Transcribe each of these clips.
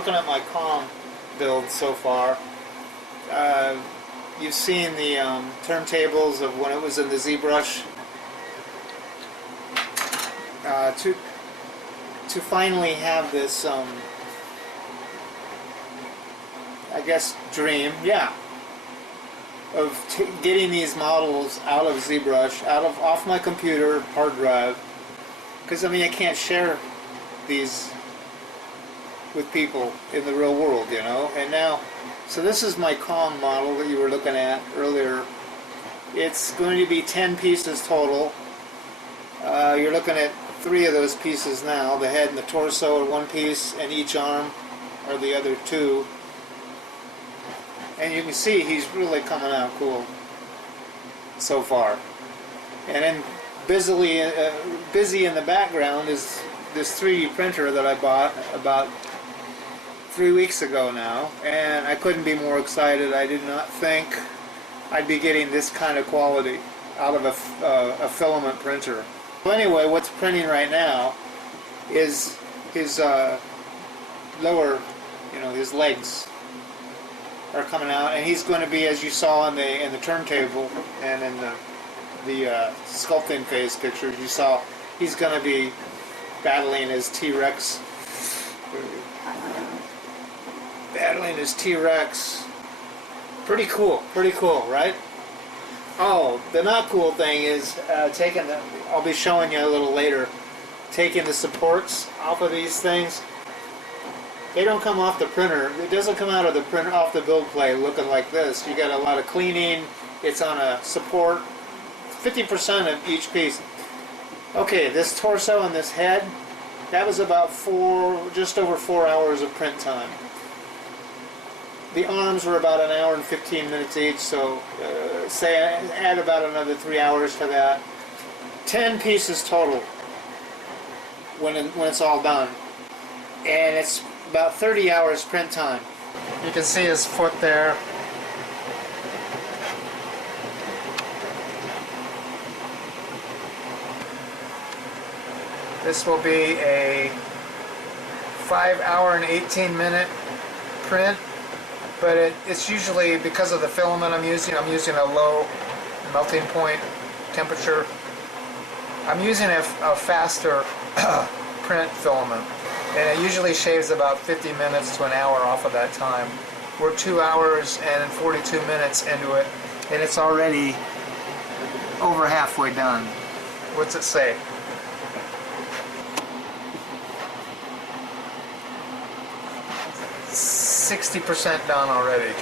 looking at my Kong build so far, you've seen the turntables of when it was in the ZBrush. To finally have this, I guess, dream, yeah, of getting these models out of ZBrush, off my computer hard drive, because I mean I can't share these with people in the real world, you know. And now, so this is my Kong model that you were looking at earlier. It's going to be 10 pieces total. You're looking at 3 of those pieces now. The head and the torso are one piece, and each arm are the other 2. And you can see he's really coming out cool so far. And then busy in the background is this 3D printer that I bought about 3 weeks ago now, and I couldn't be more excited. I did not think I'd be getting this kind of quality out of a filament printer. Well, anyway, what's printing right now is his lower, his legs are coming out, and he's going to be, as you saw in the turntable and in the sculpting phase pictures, you saw he's going to be battling his T-Rex. Pretty cool, right? Oh, the not cool thing is I'll be showing you a little later, taking the supports off of these things. They don't come off the printer. It doesn't come out of the printer, off the build plate looking like this. You got a lot of cleaning. It's on a support, 50% of each piece. Okay, this torso and this head, that was about just over 4 hours of print time. The arms were about 1 hour and 15 minutes each, so say add about another 3 hours to that. 10 pieces total when it's all done. And it's about 30 hours print time. You can see his foot there. This will be a 5 hour and 18 minute print, but it's usually, because of the filament I'm using a low melting point temperature. I'm using a faster print filament, and it usually shaves about 50 minutes to an hour off of that time. We're 2 hours and 42 minutes into it, and it's already over halfway done. What's it say? %60 done already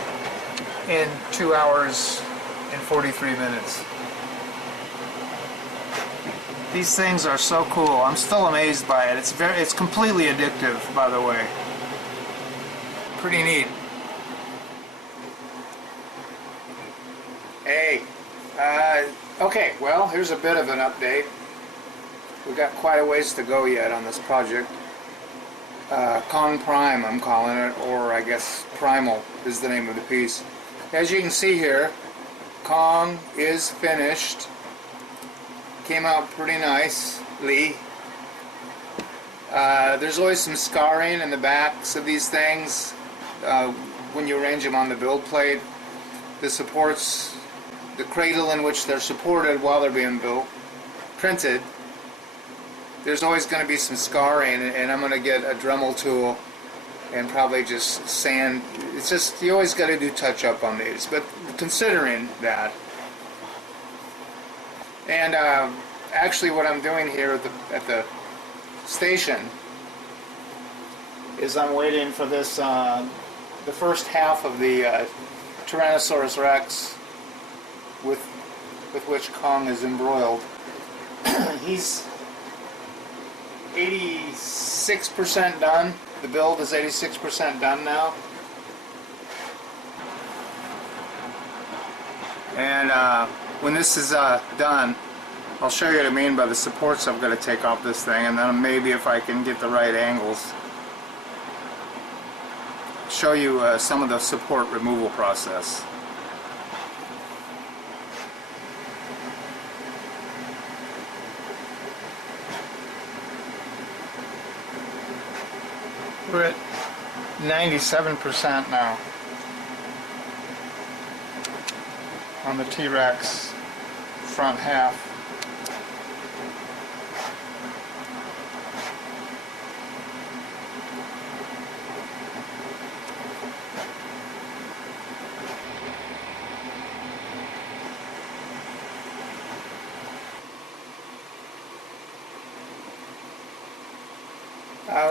in 2 hours and 43 minutes. These things are so cool. I'm still amazed by it. It's completely addictive, by the way. Pretty neat. Hey, okay, well, here's a bit of an update. We've got quite a ways to go yet on this project. Kong Prime, I'm calling it, or I guess Primal is the name of the piece. As you can see here, Kong is finished. Came out pretty nicely. There's always some scarring in the backs of these things when you arrange them on the build plate. The supports, the cradle in which they're supported while they're being printed, there's always going to be some scarring, and I'm going to get a Dremel tool and probably just sand. It's just, you always got to do touch up on these, but considering that. And actually what I'm doing here at the station is I'm waiting for this, the first half of the Tyrannosaurus Rex with which Kong is embroiled. He's 86% done. The build is 86% done now. And when this is done, I'll show you what I mean by the supports I'm going to take off this thing, and then maybe if I can get the right angles, show you some of the support removal process. We're at 97% now on the T-Rex front half.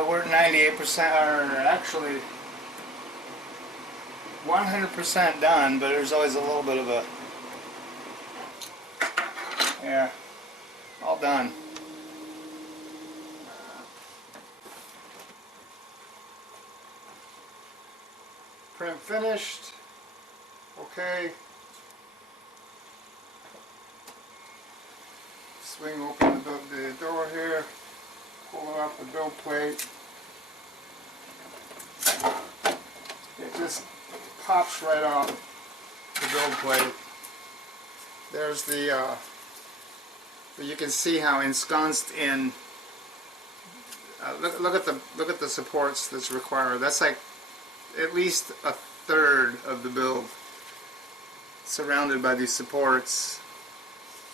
We're 98%, or actually 100% done, but there's always a little bit of a, yeah, all done. Print finished. Okay. Swing open the door here. Pull off the build plate. It just pops right off the build plate. There's the, you can see how ensconced in. Look at the supports that's required. That's like at least a third of the build, surrounded by these supports.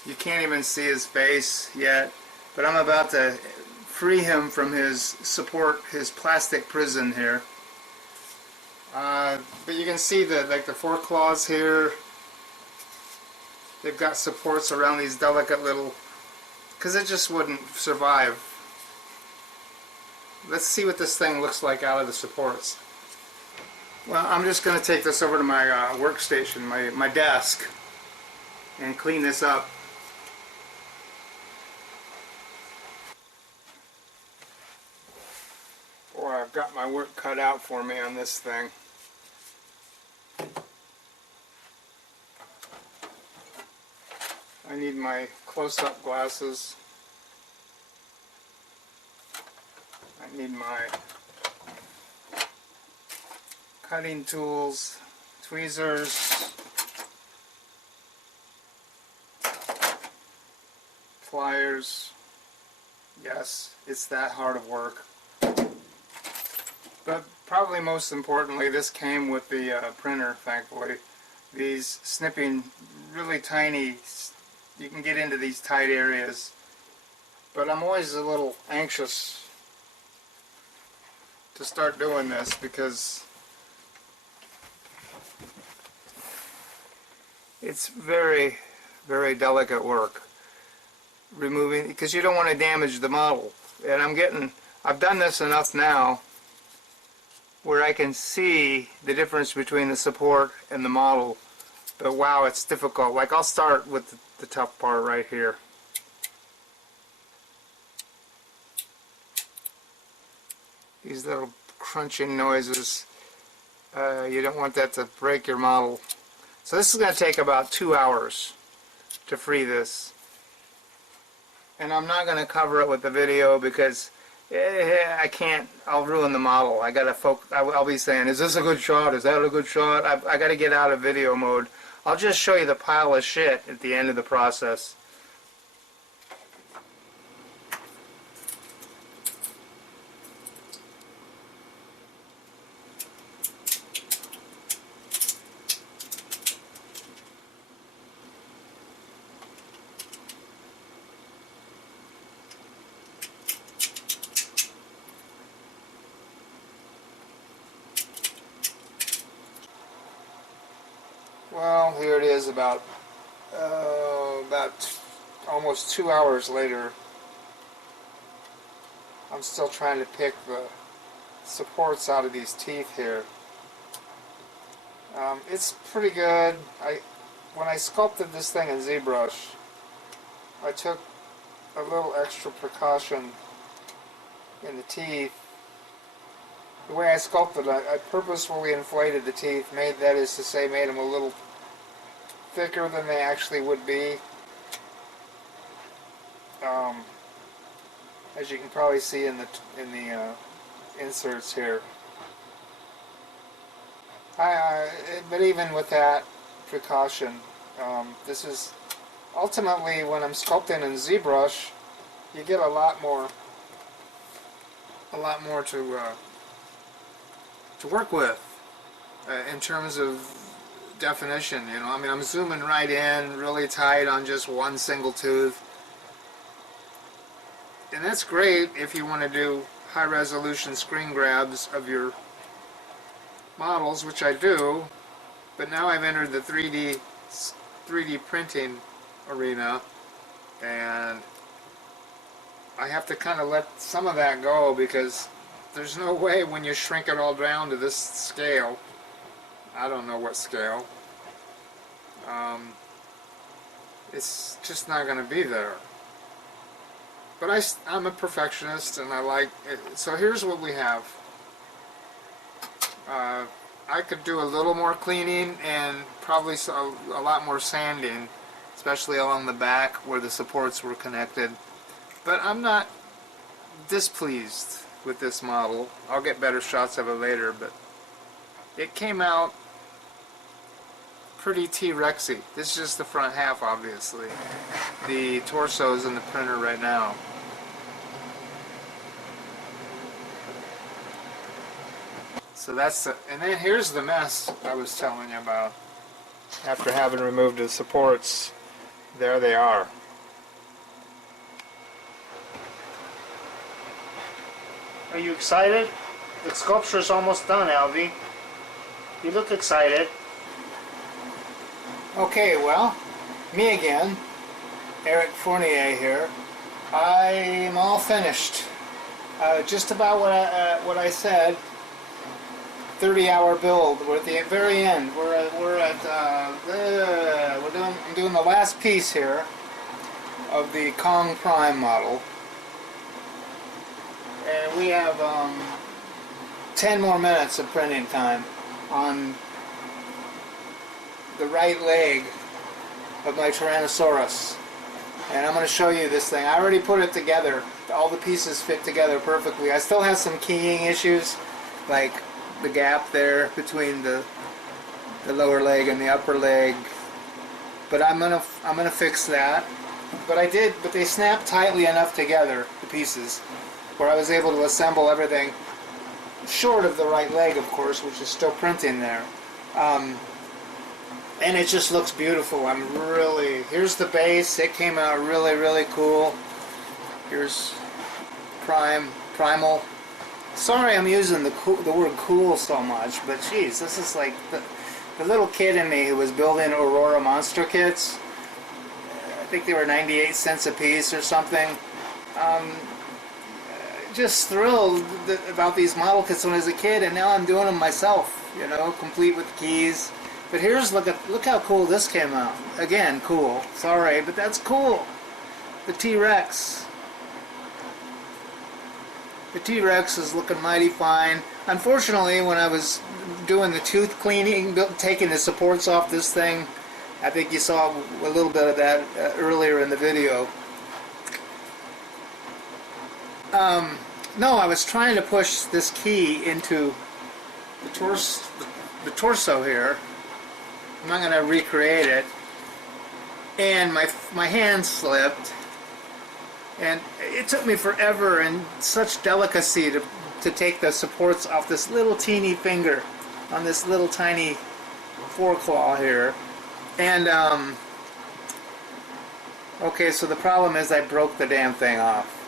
You can't even see his face yet, but I'm about to free him from his support, his plastic prison here. But you can see the the foreclaws here. They've got supports around these delicate little, because it just wouldn't survive. Let's see what this thing looks like out of the supports. Well, I'm just going to take this over to my workstation, my desk, and clean this up. Boy, I've got my work cut out for me on this thing. I need my close-up glasses. I need my cutting tools, tweezers, pliers. Yes, it's that hard of work. But probably most importantly, this came with the printer, thankfully. These snipping, really tiny, you can get into these tight areas. But I'm always a little anxious to start doing this because it's very, very delicate work. Removing, because you don't want to damage the model. And I've done this enough now where I can see the difference between the support and the model. But wow, it's difficult. Like, I'll start with the tough part right here. These little crunching noises, you don't want that to break your model. So this is going to take about 2 hours to free this. And I'm not going to cover it with the video because I can't, I'll ruin the model. I gotta focus. I'll be saying, is this a good shot? Is that a good shot? I gotta get out of video mode. I'll just show you the pile of shit at the end of the process. Well, here it is about almost 2 hours later. I'm still trying to pick the supports out of these teeth here. It's pretty good. When I sculpted this thing in ZBrush, I took a little extra precaution in the teeth. The way I sculpted, I purposefully inflated the teeth, made them a little thicker than they actually would be. As you can probably see in the inserts here. But even with that precaution, this is ultimately, when I'm sculpting in ZBrush, you get a lot more to work with in terms of definition. You know, I mean, I'm zooming right in, really tight on just one single tooth, and that's great if you want to do high-resolution screen grabs of your models, which I do. But now I've entered the 3D printing arena, and I have to kind of let some of that go, because there's no way when you shrink it all down to this scale, I don't know what scale, it's just not going to be there. But I'm a perfectionist, and I like it. So here's what we have. I could do a little more cleaning and probably a lot more sanding, especially along the back where the supports were connected. But I'm not displeased with this model. I'll get better shots of it later, but it came out pretty T-Rexy. This is just the front half, obviously. The torso is in the printer right now. So that's the, and then here's the mess I was telling you about. After having removed the supports, there they are. Are you excited? The sculpture's almost done, Alvy. You look excited. Okay, well, me again, Eric Fournier here. I'm all finished. Just about what I said. 30-hour build. We're at the very end. I'm doing the last piece here of the Kong Prime model, and we have 10 more minutes of printing time on the right leg of my Tyrannosaurus. And I'm going to show you this thing. I already put it together. All the pieces fit together perfectly. I still have some keying issues, like the gap there between the lower leg and the upper leg, but I'm gonna fix that. But they snapped tightly enough together, the pieces, where I was able to assemble everything, short of the right leg, of course, which is still printing there. And it just looks beautiful. Here's the base. It came out really, really cool. Here's Primal. Sorry I'm using the word cool so much, but geez, this is like the little kid in me who was building Aurora monster kits. I think they were 98 cents a piece or something. Just thrilled about these model kits when I was a kid, and now I'm doing them myself, you know, complete with keys. But look how cool this came out. Again, cool. Sorry, but that's cool. The T-Rex. The T-Rex is looking mighty fine. Unfortunately, when I was doing the tooth cleaning, taking the supports off this thing, I think you saw a little bit of that earlier in the video. No, I was trying to push this key into the torso here. I'm not going to recreate it. And my hand slipped. And it took me forever and such delicacy to take the supports off this little teeny finger on this little tiny foreclaw here. And, okay, so the problem is I broke the damn thing off.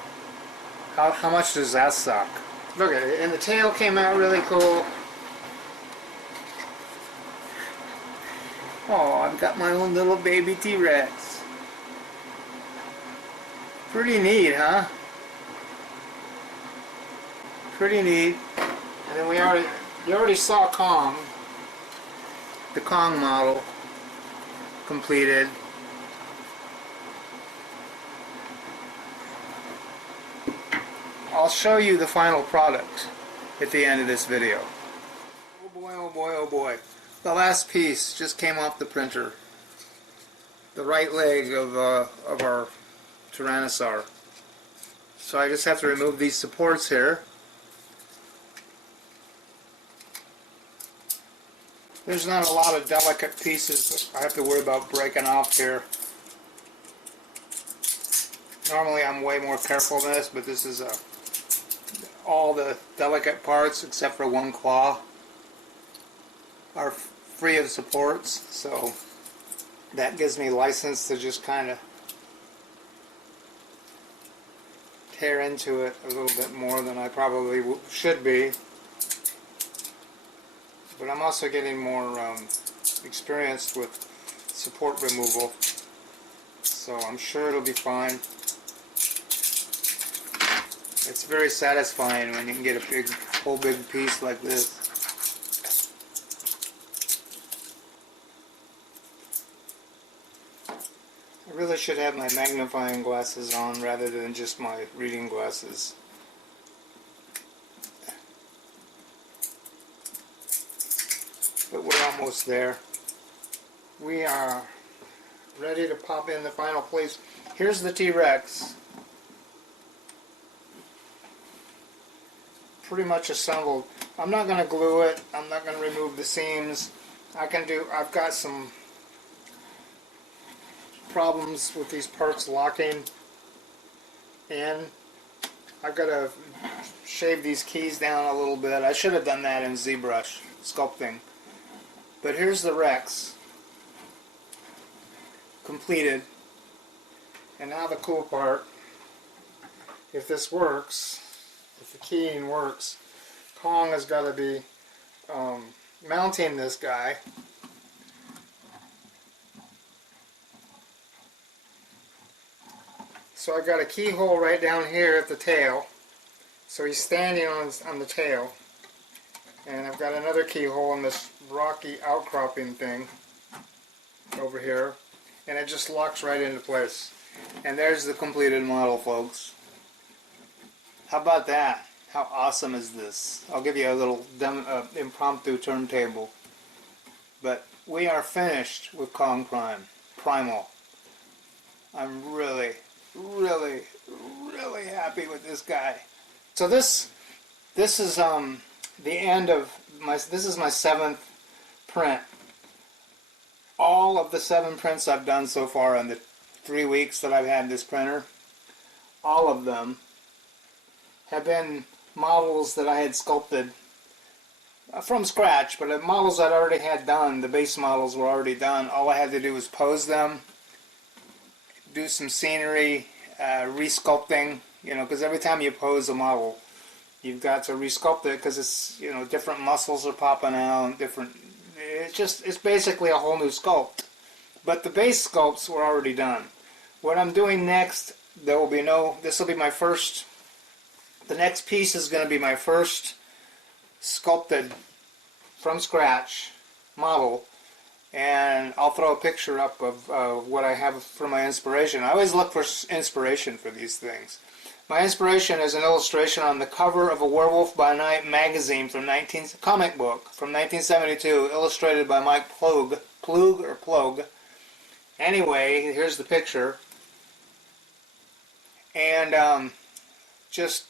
How much does that suck? Look at it, and the tail came out really cool. Oh, I've got my own little baby T-Rex. Pretty neat, huh? Pretty neat. And then you already saw Kong. The Kong model completed. I'll show you the final product at the end of this video. Oh boy, oh boy, oh boy. The last piece just came off the printer. The right leg of our Tyrannosaur. So I just have to remove these supports here. There's not a lot of delicate pieces I have to worry about breaking off here. Normally I'm way more careful in this, but this is all the delicate parts except for one claw. are free of supports, so that gives me license to just kind of tear into it a little bit more than I probably should be. But I'm also getting more experienced with support removal, so I'm sure it'll be fine. It's very satisfying when you can get a whole big piece like this. I really should have my magnifying glasses on rather than just my reading glasses. But we're almost there. We are ready to pop in the final place. Here's the T-Rex. Pretty much assembled. I'm not going to glue it. I'm not going to remove the seams. I've got some problems with these parts locking in. I've got to shave these keys down a little bit. I should have done that in ZBrush sculpting. But here's the Rex completed. And now the cool part, if this works, if the keying works, Kong has got to be mounting this guy. So I've got a keyhole right down here at the tail. So he's standing on the tail. And I've got another keyhole in this rocky outcropping thing over here. And it just locks right into place. And there's the completed model, folks. How about that? How awesome is this? I'll give you a little impromptu turntable. But we are finished with Kong Primal. I'm really happy with this guy. So this is the end of this is my 7th print. All of the 7 prints I've done so far in the 3 weeks that I've had this printer, all of them have been models that I had sculpted from scratch, but the models I'd already had done, the base models were already done. All I had to do was pose them, do some scenery, resculpting, because every time you pose a model, you've got to resculpt it because it's, different muscles are popping out, it's basically a whole new sculpt. But the base sculpts were already done. What I'm doing next, this will be my first, the next piece is going to be my first sculpted from scratch model, and I'll throw a picture up of what I have for my inspiration. I always look for inspiration for these things. My inspiration is an illustration on the cover of a Werewolf by Night magazine comic book from 1972, illustrated by Mike Plug. Anyway, here's the picture, and just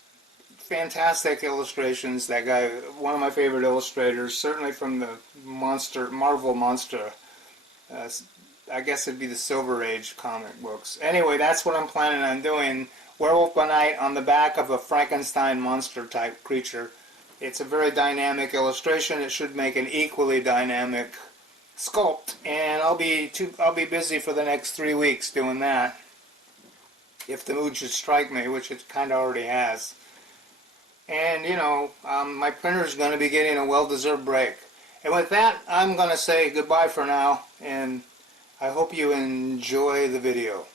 fantastic illustrations. That guy, one of my favorite illustrators, certainly from the Marvel Monster. I guess it'd be the Silver Age comic books. Anyway, that's what I'm planning on doing. Werewolf by Night on the back of a Frankenstein monster type creature. It's a very dynamic illustration. It should make an equally dynamic sculpt, and I'll be busy for the next 3 weeks doing that. If the mood should strike me, which it kind of already has. And my printer's going to be getting a well-deserved break. And with that, I'm going to say goodbye for now, and I hope you enjoy the video.